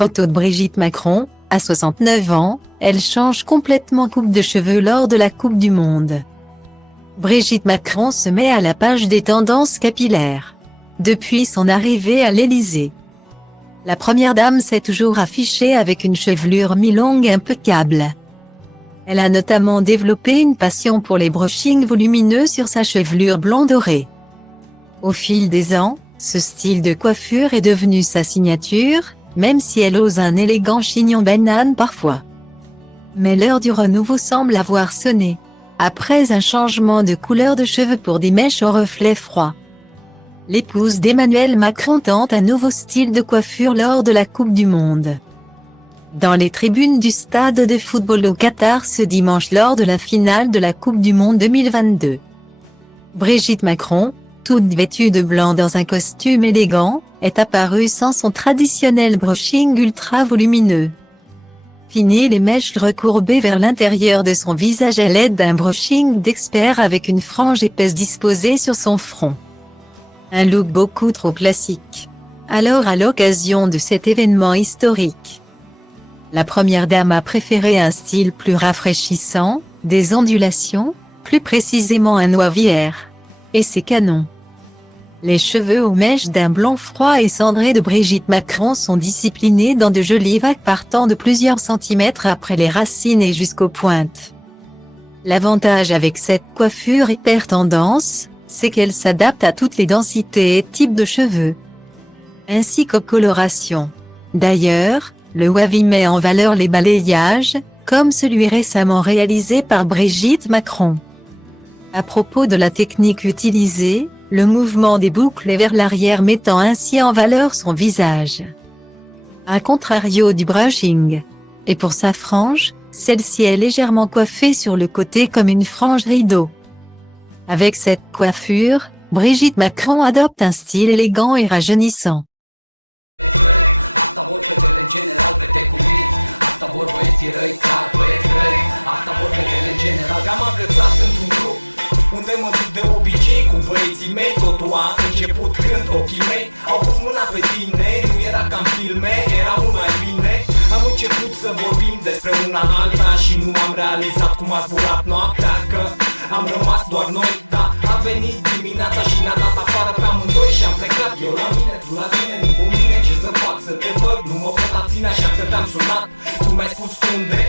Photo de Brigitte Macron, à 69 ans, elle change complètement coupe de cheveux lors de la Coupe du Monde. Brigitte Macron se met à la page des tendances capillaires. Depuis son arrivée à l'Élysée, la première dame s'est toujours affichée avec une chevelure mi-longue impeccable. Elle a notamment développé une passion pour les brushings volumineux sur sa chevelure blond dorée. Au fil des ans, ce style de coiffure est devenu sa signature, même si elle ose un élégant chignon banane parfois. Mais l'heure du renouveau semble avoir sonné. Après un changement de couleur de cheveux pour des mèches au reflet froid, l'épouse d'Emmanuel Macron tente un nouveau style de coiffure lors de la Coupe du Monde. Dans les tribunes du stade de football au Qatar ce dimanche lors de la finale de la Coupe du Monde 2022. Brigitte Macron, toute vêtue de blanc dans un costume élégant, est apparue sans son traditionnel brushing ultra volumineux. Fini les mèches recourbées vers l'intérieur de son visage à l'aide d'un brushing d'expert avec une frange épaisse disposée sur son front. Un look beaucoup trop classique. Alors à l'occasion de cet événement historique, la première dame a préféré un style plus rafraîchissant, des ondulations, plus précisément un noivière. Et c'est canon. Les cheveux aux mèches d'un blond froid et cendré de Brigitte Macron sont disciplinés dans de jolies vagues partant de plusieurs centimètres après les racines et jusqu'aux pointes. L'avantage avec cette coiffure hyper tendance, c'est qu'elle s'adapte à toutes les densités et types de cheveux, ainsi qu'aux colorations. D'ailleurs, le wavy met en valeur les balayages, comme celui récemment réalisé par Brigitte Macron. À propos de la technique utilisée, le mouvement des boucles est vers l'arrière mettant ainsi en valeur son visage. A contrario du brushing. Et pour sa frange, celle-ci est légèrement coiffée sur le côté comme une frange rideau. Avec cette coiffure, Brigitte Macron adopte un style élégant et rajeunissant. Unde mă duc de obicei cu băieții mei. Totul a început când ochii mei au pus mâna pe tine. Nu era ca în filme, era mult mai bine. Am început să vorbim despre una alta și nu am realizat cum a zburat noaptea, că am rămas doar noi. Da, a venit dimineața și ne-a dat afară pe amândoi și am plecat. Eu la mine, tu la tine, nu cu mine. Ce să fac, să te văd, nu mă pot abține, așa că te-am sunat. Tu mi-ai spus unde